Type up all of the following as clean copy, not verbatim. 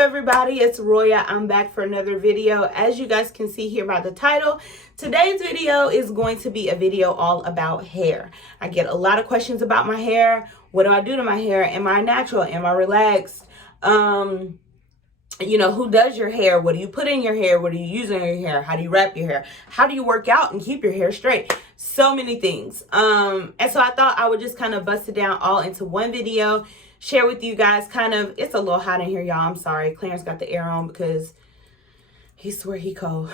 everybody? It's Roya. I'm back for another video. As you guys can see here by the title, today's video is going to be a video all about hair. I get a lot of questions about my hair. What do I do to my hair? Am I natural? Am I relaxed? You know, who does your hair? What do you put in your hair? What do you use in your hair? How do you wrap your hair? How do you work out and keep your hair straight? So many things. And so I thought I would just kind of bust it down all into one video, share with you guys kind of, it's a little hot in here, y'all. I'm sorry. Clarence got the air on because he swear he cold.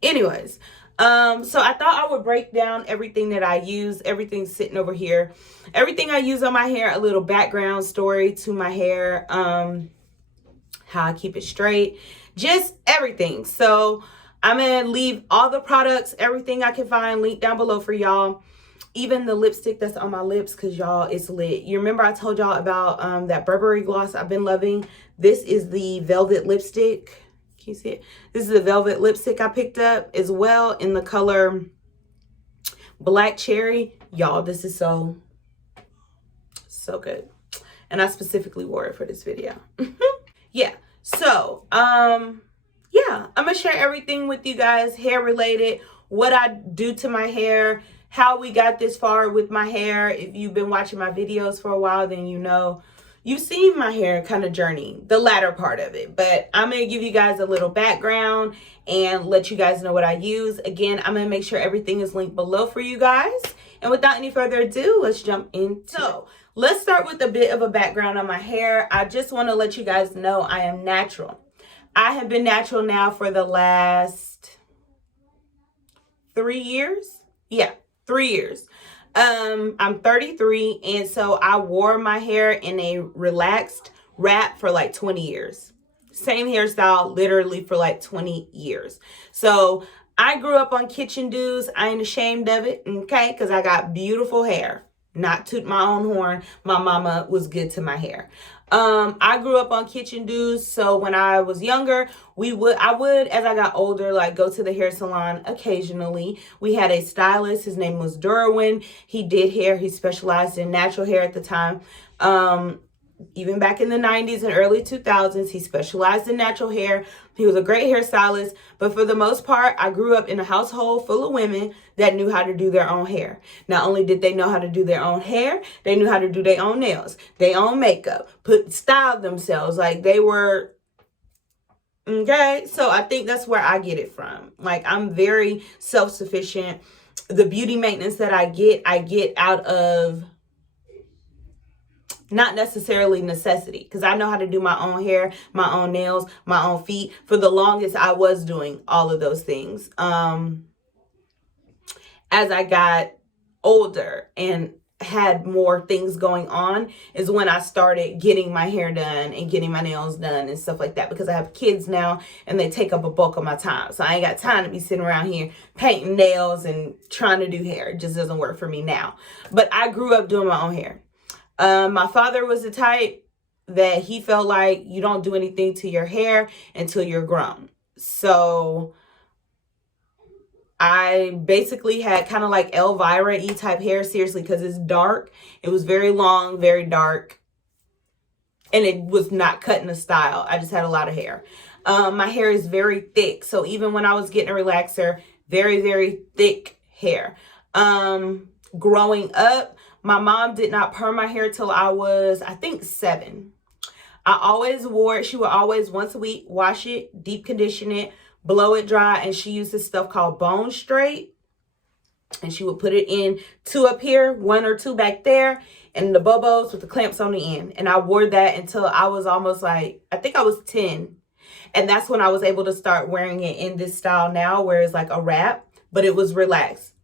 Anyways, so I thought I would break down everything that I use, everything sitting over here, everything I use on my hair, a little background story to my hair, how I keep it straight, just everything. So I'm going to leave all the products, everything I can find linked down below for y'all. Even the lipstick that's on my lips, because y'all, it's lit. You remember I told y'all about that Burberry gloss I've been loving? This is the velvet lipstick. Can you see it? This is the velvet lipstick I picked up as well in the color Black Cherry. Y'all, this is so good. And I specifically wore it for this video. Yeah, so, yeah, I'm going to share everything with you guys, hair related, what I do to my hair, how we got this far with my hair. If you've been watching my videos for a while, then you know, you've seen my hair kind of journey, the latter part of it. But I'm going to give you guys a little background and let you guys know what I use. Again, I'm going to make sure everything is linked below for you guys. And without any further ado, let's jump into it. Let's start with a bit of a background on my hair. I just want to let you guys know I am natural. I have been natural now for the last 3 years. Yeah, 3 years. I'm 33, and so I wore my hair in a relaxed wrap for like 20 years. Same hairstyle literally for like 20 years. So I grew up on kitchen dews. I ain't ashamed of it, okay? Because I got beautiful hair. Not toot my own horn. My mama was good to my hair. I grew up on kitchen dews. So when I was younger, I would, as I got older, like go to the hair salon occasionally. We had a stylist. His name was Derwin. He did hair. He specialized in natural hair at the time. Even back in the 90s and early 2000s, he specialized in natural hair. He was a great hairstylist, but for the most part, I grew up in a household full of women that knew how to do their own hair. Not only did they know how to do their own hair, they knew how to do their own nails, their own makeup, style themselves like they were, okay? So I think that's where I get it from. Like, I'm very self-sufficient. The beauty maintenance that I get out of not necessarily necessity, because I know how to do my own hair, my own nails, my own feet. For the longest, I was doing all of those things. As I got older and had more things going on is when I started getting my hair done and getting my nails done and stuff like that, because I have kids now and they take up a bulk of my time. So I ain't got time to be sitting around here painting nails and trying to do hair. It just doesn't work for me now. But I grew up doing my own hair. My father was the type that he felt like you don't do anything to your hair until you're grown. So I basically had kind of like Elvira-y type hair, seriously, because it's dark. It was very long, very dark, and it was not cut in a style. I just had a lot of hair. My hair is very thick. So even when I was getting a relaxer, very, very thick hair. Growing up, my mom did not perm my hair till I was, I think, 7. I always wore it. She would always once a week wash it, deep condition it, blow it dry, and she used this stuff called Bone Straight. And she would put it in 2 up here, 1 or 2 back there, and the bobos with the clamps on the end. And I wore that until I was almost like, I think I was 10. And that's when I was able to start wearing it in this style now, where it's like a wrap, but it was relaxed.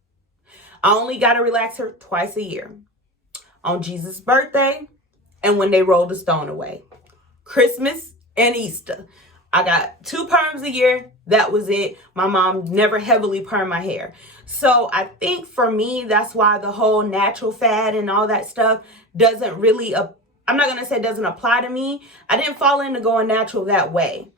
I only got a relaxer twice a year. On Jesus' birthday and when they rolled the stone away. Christmas and Easter. I got 2 perms a year. That was it. My mom never heavily permed my hair. So I think for me, that's why the whole natural fad and all that stuff doesn't really, I'm not going to say it doesn't apply to me. I didn't fall into going natural that way.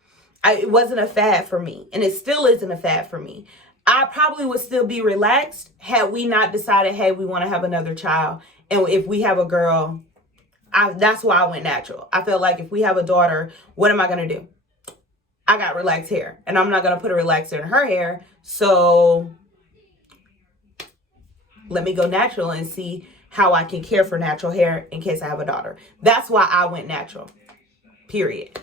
It wasn't a fad for me. And it still isn't a fad for me. I probably would still be relaxed had we not decided, hey, we want to have another child. And if we have a girl, that's why I went natural. I felt like if we have a daughter, what am I going to do? I got relaxed hair, and I'm not going to put a relaxer in her hair. So let me go natural and see how I can care for natural hair in case I have a daughter. That's why I went natural. Period.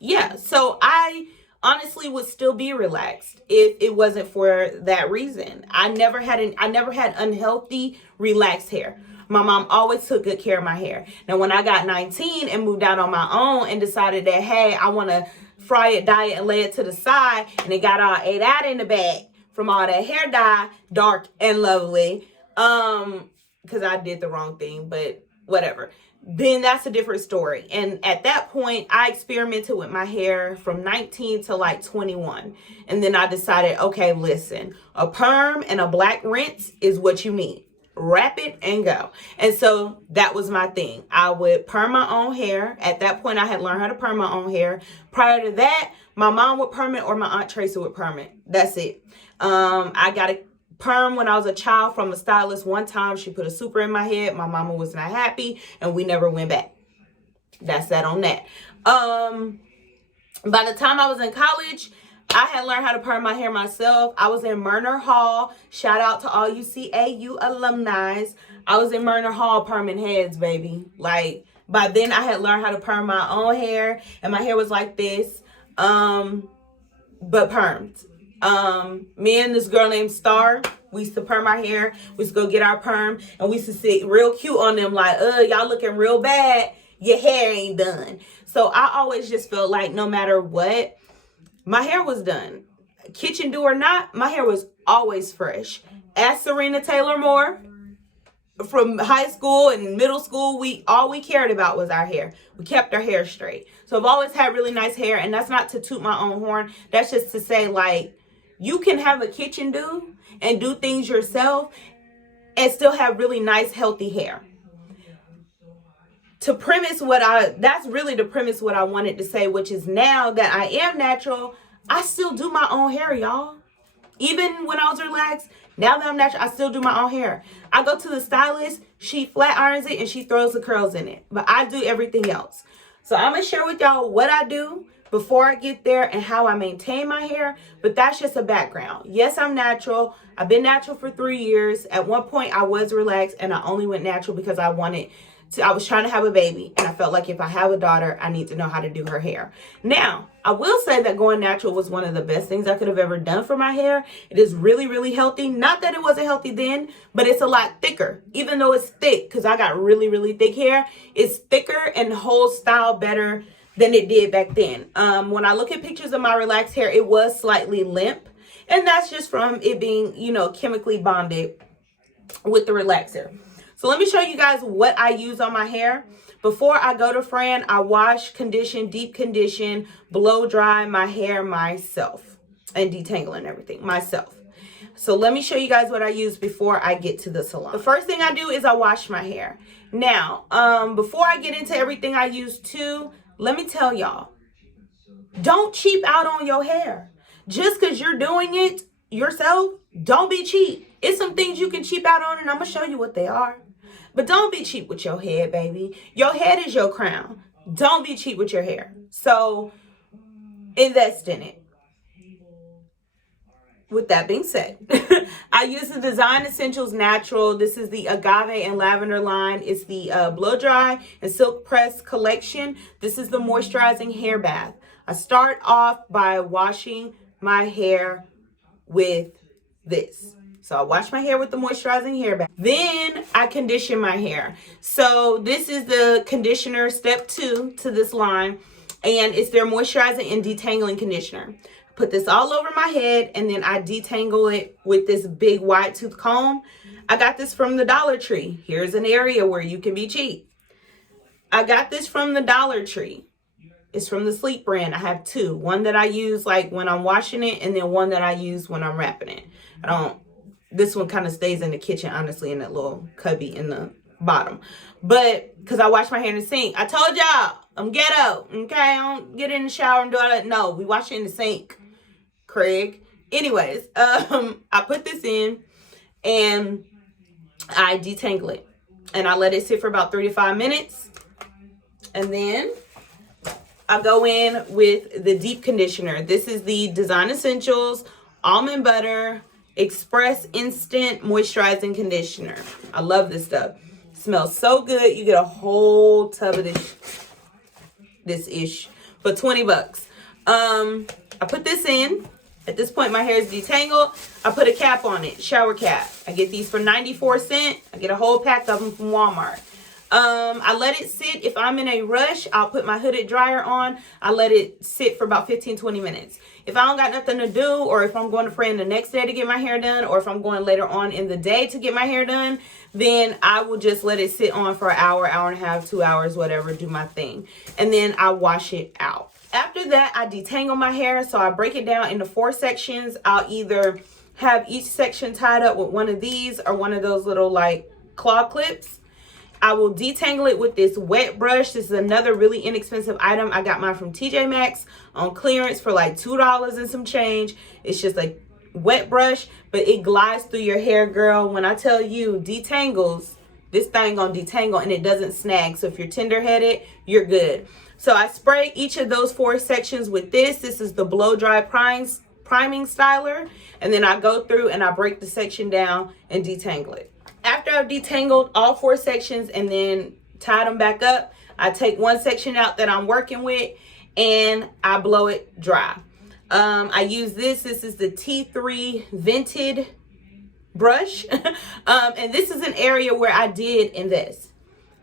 Yeah, so I honestly would still be relaxed if it wasn't for that reason. I never had unhealthy relaxed hair. My mom always took good care of my hair. Now, when I got 19 and moved out on my own and decided that, hey, I want to fry it, dye it, and lay it to the side, and it got all ate out in the back from all that hair dye, dark and lovely, because I did the wrong thing, but whatever. Then that's a different story. And at that point, I experimented with my hair from 19 to like 21. And then I decided, okay, listen, a perm and a black rinse is what you need. Wrap it and go. And so that was my thing. I would perm my own hair. At that point, I had learned how to perm my own hair. Prior to that, my mom would perm it or my Aunt Tracy would perm it. That's it. I got a perm when I was a child from a stylist. One time she put a super in my head. My mama was not happy and we never went back. That's that on that. By the time I was in college, I had learned how to perm my hair myself. I was in Murner Hall. Shout out to all you CAU alumni. I was in Murner Hall perming heads, baby. Like, by then I had learned how to perm my own hair, and my hair was like this, but permed. Me and this girl named Star, we used to perm our hair. We used to go get our perm, and we used to sit real cute on them like, y'all looking real bad. Your hair ain't done. So I always just felt like no matter what, my hair was done. Kitchen do or not, my hair was always fresh. Ask Serena Taylor Moore. From high school and middle school, all we cared about was our hair. We kept our hair straight. So I've always had really nice hair, and that's not to toot my own horn. That's just to say, like, you can have a kitchen do and do things yourself and still have really nice, healthy hair. That's really the premise what I wanted to say, which is now that I am natural, I still do my own hair, y'all. Even when I was relaxed, now that I'm natural, I still do my own hair. I go to the stylist, she flat irons it, and she throws the curls in it. But I do everything else. So I'm going to share with y'all what I do before I get there and how I maintain my hair. But that's just a background. Yes, I'm natural. I've been natural for 3 years. At one point, I was relaxed, and I only went natural because I was trying to have a baby, and I felt like if I have a daughter, I need to know how to do her hair. Now, I will say that going natural was one of the best things I could have ever done for my hair. It is really, really healthy. Not that it wasn't healthy then, but it's a lot thicker. Even though it's thick, because I got really, really thick hair, it's thicker and holds style better than it did back then. When I look at pictures of my relaxed hair, it was slightly limp, and that's just from it being, chemically bonded with the relaxer. So let me show you guys what I use on my hair. Before I go to Fran, I wash, condition, deep condition, blow dry my hair myself, and detangle and everything myself. So let me show you guys what I use before I get to the salon. The first thing I do is I wash my hair. Now, before I get into everything I use too, let me tell y'all, don't cheap out on your hair. Just because you're doing it yourself, don't be cheap. It's some things you can cheap out on, and I'm going to show you what they are. But don't be cheap with your head, baby. Your head is your crown. Don't be cheap with your hair. So invest in it. With that being said, I use the Design Essentials Natural. This is the Agave and Lavender line. It's the Blow Dry and Silk Press collection. This is the Moisturizing Hair Bath. I start off by washing my hair with this. So I wash my hair with the moisturizing hair bath. Then I condition my hair. So this is the conditioner, step 2 to this line. And it's their moisturizing and detangling conditioner. Put this all over my head, and then I detangle it with this big wide tooth comb. I got this from the Dollar Tree. Here's an area where you can be cheap. I got this from the Dollar Tree. It's from the Sleep brand. I have 2. One that I use like when I'm washing it, and then one that I use when I'm wrapping it. This one kind of stays in the kitchen, honestly, in that little cubby in the bottom. But because I wash my hair in the sink. I told y'all, I'm ghetto, okay? I don't get in the shower and do all that. No, we wash it in the sink, Craig. Anyways, I put this in and I detangle it. and I let it sit for about 3 to 5 minutes. And then I go in with the deep conditioner. This is the Design Essentials Almond Butter Express Instant Moisturizing Conditioner. I love this stuff. It smells so good. You get a whole tub of this ish for 20 bucks. I put this in. At this point, my hair is detangled. I put a cap on it, shower cap. I get these for 94 cents. I get a whole pack of them from Walmart. I let it sit. If I'm in a rush, I'll put my hooded dryer on. I let it sit for about 15-20 minutes. If I don't got nothing to do, or if I'm going to Fran the next day to get my hair done, or if I'm going later on in the day to get my hair done, then I will just let it sit on for an hour, hour and a half, 2 hours, whatever, do my thing. And then I wash it out. After that, I detangle my hair. So I break it down into 4 sections. I'll either have each section tied up with one of these or one of those little like claw clips. I will detangle it with this wet brush. This is another really inexpensive item. I got mine from TJ Maxx on clearance for like $2 and some change. It's just a wet brush, but it glides through your hair, girl. When I tell you detangles, this thing gonna detangle and it doesn't snag. So if you're tender-headed, you're good. So I spray each of those 4 sections with this. This is the blow dry priming styler. And then I go through and I break the section down and detangle it. After I've detangled all 4 sections and then tied them back up, I take one section out that I'm working with and I blow it dry. I use this. This is the T3 Vented brush. And this is an area where I did invest.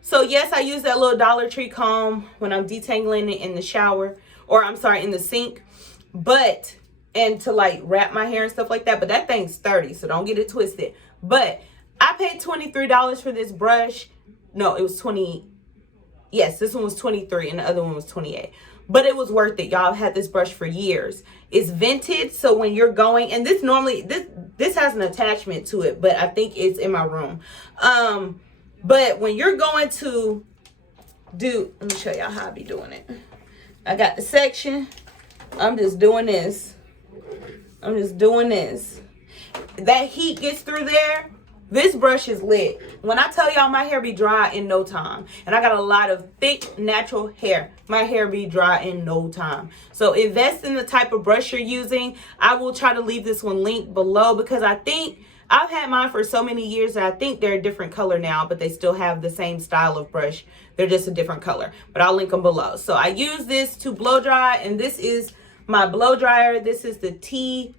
So yes, I use that little Dollar Tree comb when I'm detangling it in the shower, or I'm sorry, in the sink, and to like wrap my hair and stuff like that. But that thing's 30, so don't get it twisted. But I paid $23 for this brush. No, it was 20. Yes, this one was 23 and the other one was 28. But it was worth it. Y'all, had this brush for years. It's vented, so when you're going, and this normally, this has an attachment to it, but I think it's in my room. But when you're going to do, let me show y'all how I be doing it. I got the section. I'm just doing this. I'm just doing this. That heat gets through there. This brush is lit. When I tell y'all my hair be dry in no time, and I got a lot of thick natural hair, my hair be dry in no time. So invest in the type of brush you're using. I will try to leave this one linked below because I think I've had mine for so many years that I think they're a different color now, but they still have the same style of brush. They're just a different color, but I'll link them below. So I use this to blow dry, and this is my blow dryer. This is the Chi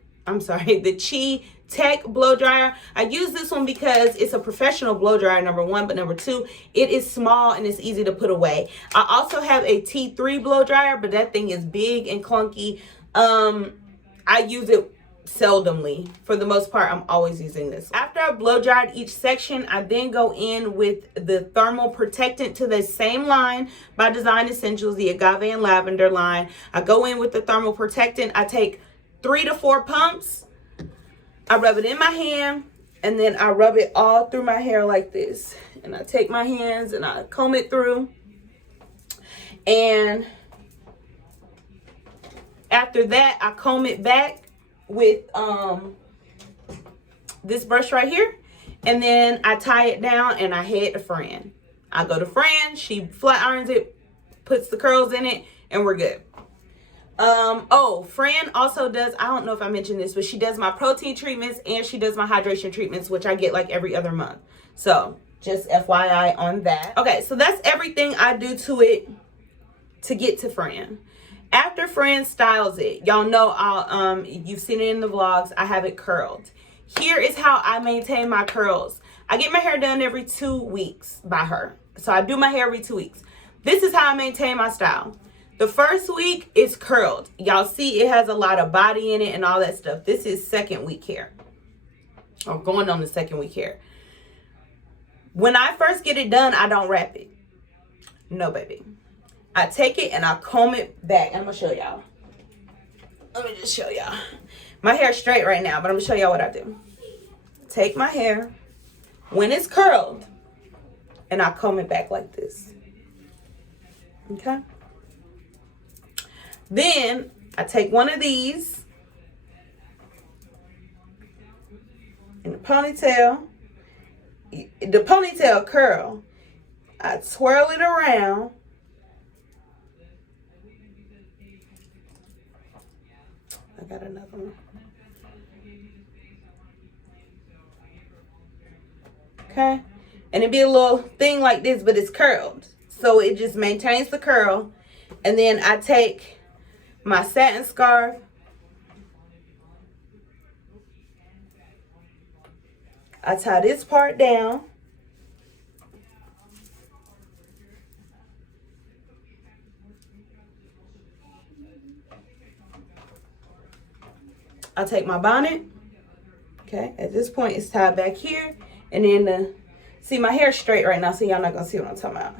Tech blow dryer. I use this one because it's a professional blow dryer, number one, but number two, it is small and it's easy to put away. I also have a T3 blow dryer, but that thing is big and clunky. I use it seldomly. For the most part, I'm always using this. After I blow dried each section, I then go in with the thermal protectant to the same line by Design Essentials, the Agave and Lavender line. I go in with the thermal protectant. I take 3 to 4 pumps. I rub it in my hand, and then I rub it all through my hair like this. And I take my hands and I comb it through. And after that, I comb it back with this brush right here. And then I tie it down and I head to Fran. I go to Fran, she flat irons it, puts the curls in it, and we're good. Fran also does, I don't know if I mentioned this, but she does my protein treatments and she does my hydration treatments, which I get like every other month. So just FYI on that. Okay, so that's everything I do to it to get to Fran. After Fran styles it, y'all know you've seen it in the vlogs, I have it curled. Here is how I maintain my curls. I get my hair done every 2 weeks by her. So I do my hair every 2 weeks. This is how I maintain my style. The first week is curled. Y'all see it has a lot of body in it and all that stuff. This is second week hair. Or going on the second week hair. When I first get it done, I don't wrap it. No, baby. I take it and I comb it back. I'm going to show y'all. Let me just show y'all. My hair's straight right now, but I'm going to show y'all what I do. Take my hair when it's curled and I comb it back like this. Okay? Then I take one of these in the ponytail. the ponytail curl. I twirl it around. I got another one. Okay. And it'd be a little thing like this, but it's curled. So it just maintains the curl. And then I take my satin scarf. I tie this part down. I take my bonnet. Okay, at this point it's tied back here. And then see, my hair's straight right now, so y'all not gonna see what I'm talking about.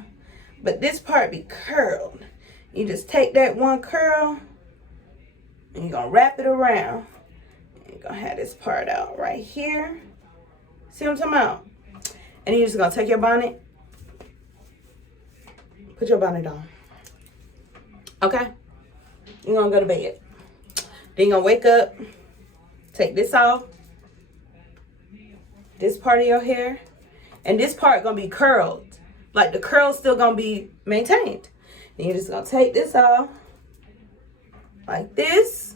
But this part be curled. You just take that one curl and you're gonna wrap it around. And you're gonna have this part out right here. See what I'm talking about? And you're just gonna take your bonnet, put your bonnet on. Okay? You're gonna go to bed. Then you're gonna wake up, take this off, this part of your hair, and this part gonna be curled. Like the curl's still gonna be maintained. And you're just gonna take this off, like this.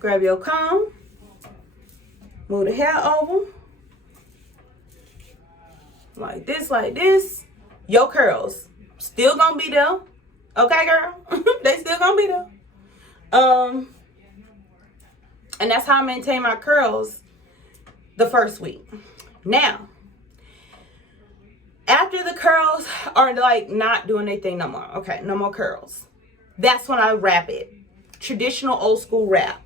Grab your comb, move the hair over, like this. Your curls still gonna be there. Okay, girl? They still gonna be there. And that's how I maintain my curls the first week. Now, after the curls are like not doing anything no more. Okay, no more curls. That's when I wrap it. Traditional old school wrap.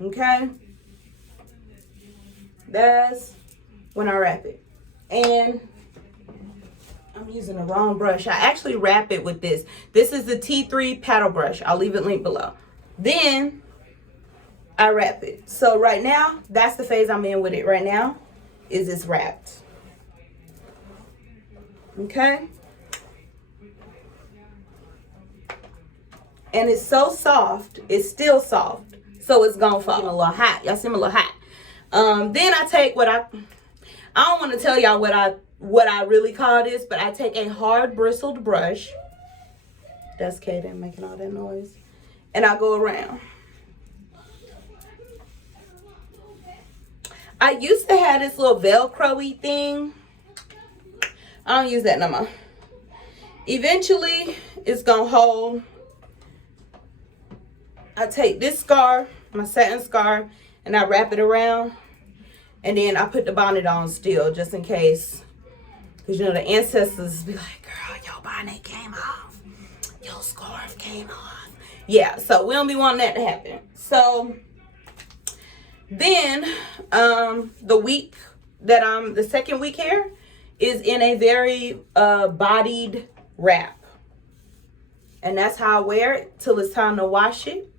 Okay? That's when I wrap it. And I'm using the wrong brush. I actually wrap it with this. This is the T3 paddle brush. I'll leave it linked below. Then I wrap it. So right now, that's the phase I'm in with it right now, is it's wrapped. Okay? And it's so soft. It's still soft. So it's gonna fall. A little hot. Y'all see me a little hot. Then I take what I don't want to tell y'all what I really call this, but I take a hard bristled brush. That's Kaden making all that noise. And I go around. I used to have this little Velcro-y thing. I don't use that no more. Eventually, it's gonna hold. I take this scarf, my satin scarf, and I wrap it around. And then I put the bonnet on still, just in case. Because, you know, the ancestors be like, girl, your bonnet came off. Your scarf came off. Yeah, so we don't be wanting that to happen. So, then, the second week hair is in a very bodied wrap. And that's how I wear it till it's time to wash it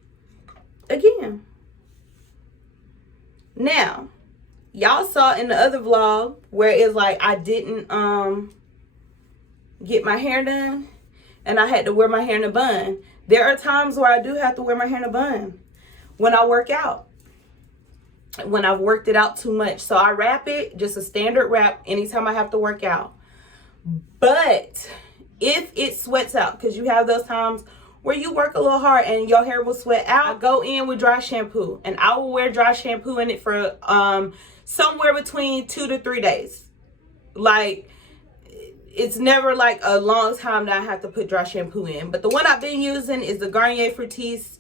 again. Now, y'all saw in the other vlog where it's like I didn't get my hair done and I had to wear my hair in a bun. There are times where I do have to wear my hair in a bun when I work out. When I've worked it out too much. So I wrap it, just a standard wrap anytime I have to work out. But if it sweats out, because you have those times where you work a little hard and your hair will sweat out, I go in with dry shampoo. And I will wear dry shampoo in it for somewhere between 2 to 3 days. Like, it's never like a long time that I have to put dry shampoo in. But the one I've been using is the Garnier Fructis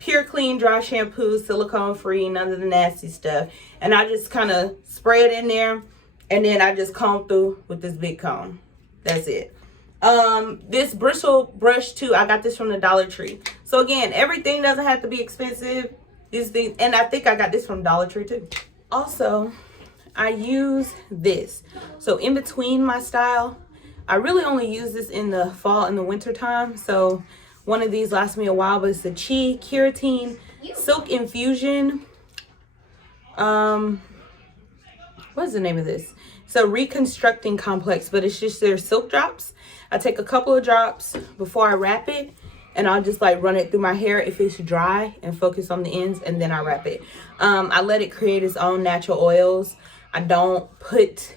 Pure Clean Dry Shampoo, silicone free, none of the nasty stuff. And I just kind of spray it in there. And then I just comb through with this big comb. That's it. This Bristle brush too, I got this from the Dollar Tree. So again, everything doesn't have to be expensive. These things, and I think I got this from Dollar Tree too. Also, I use this. So in between my style, I really only use this in the fall and the winter time. So one of these lasts me a while, but it's the Chi Keratin Silk Infusion. What's the name of this? It's a reconstructing complex, but it's just their silk drops. I take a couple of drops before I wrap it, and I'll just like run it through my hair if it's dry and focus on the ends, and then I wrap it. I let it create its own natural oils. I don't put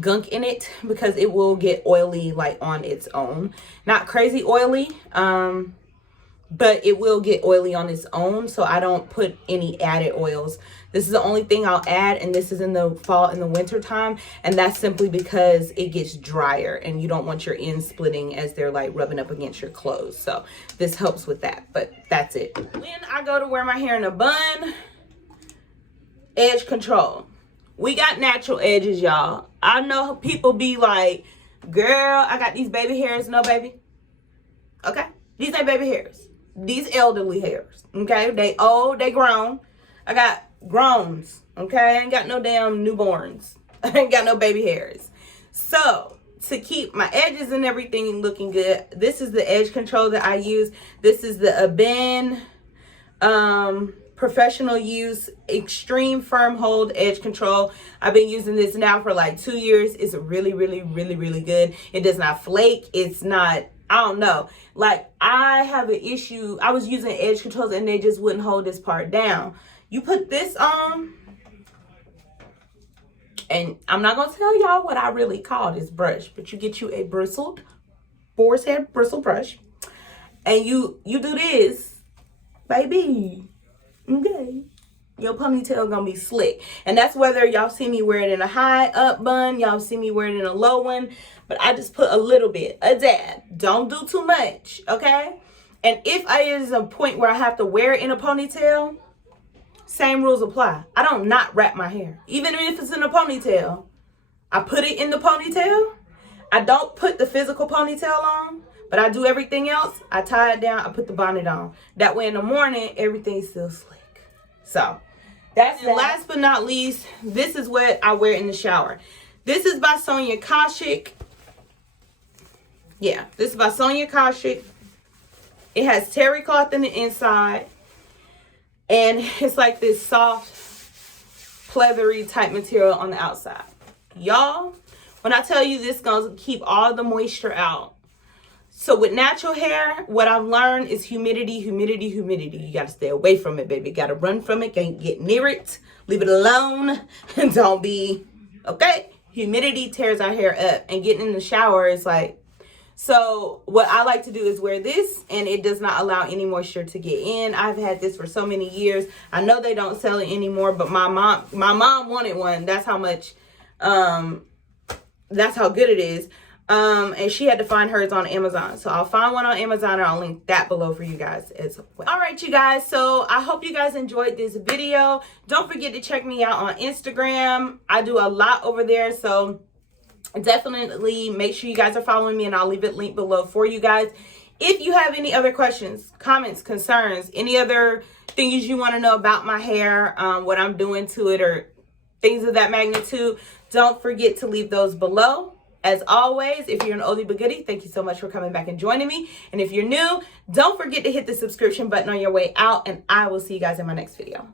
gunk in it because it will get oily like on its own. Not crazy oily, but it will get oily on its own, so I don't put any added oils. This is the only thing I'll add, and this is in the fall and the winter time, and that's simply because it gets drier and you don't want your ends splitting as they're like rubbing up against your clothes. So this helps with that, but that's it. When I go to wear my hair in a bun, edge control. We got natural edges, y'all. I know people be like, girl, I got these baby hairs. No, baby. Okay? These ain't baby hairs. These elderly hairs. Okay? They old, they grown. I got growns. Okay? I ain't got no damn newborns. I ain't got no baby hairs. So, to keep my edges and everything looking good, this is the edge control that I use. This is the Agave professional use extreme firm hold edge control. I've been using this now for like 2 years. It's really good. It does not flake. It's not, I don't know, like I have an issue. I was using edge controls and they just wouldn't hold this part down. You put this on, and I'm not gonna tell y'all what I really call this brush, but you get you a bristled boar's hair bristle brush, and you do this, baby. Okay, your ponytail gonna be slick, and that's whether y'all see me wear it in a high up bun, y'all see me wear it in a low one, but I just put a little bit, a dab. Don't do too much, okay? And if I is a point where I have to wear it in a ponytail, same rules apply. I don't not wrap my hair, even if it's in a ponytail. I put it in the ponytail. I don't put the physical ponytail on, but I do everything else. I tie it down. I put the bonnet on. That way in the morning, everything's still slick. So that's that. Last but not least, this is what I wear in the shower. This is by Sonia Kashuk. Yeah, this is by Sonia Kashuk. It has terry cloth in the inside, and it's like this soft, pleathery type material on the outside. Y'all, when I tell you this is going to keep all the moisture out. So with natural hair, what I've learned is humidity. You got to stay away from it, baby. Got to run from it. Can't get near it. Leave it alone. And don't be, okay? Humidity tears our hair up. And getting in the shower is like, so what I like to do is wear this, and it does not allow any moisture to get in. I've had this for so many years. I know they don't sell it anymore, but my mom wanted one. That's how much, that's how good it is. And she had to find hers on Amazon. So I'll find one on Amazon, and I'll link that below for you guys as well. All right, you guys. So I hope you guys enjoyed this video. Don't forget to check me out on Instagram. I do a lot over there. So definitely make sure you guys are following me, and I'll leave it linked below for you guys. If you have any other questions, comments, concerns, any other things you want to know about my hair, what I'm doing to it, or things of that magnitude, don't forget to leave those below. As always, if you're an oldie but goodie, thank you so much for coming back and joining me. And if you're new, don't forget to hit the subscription button on your way out, and I will see you guys in my next video.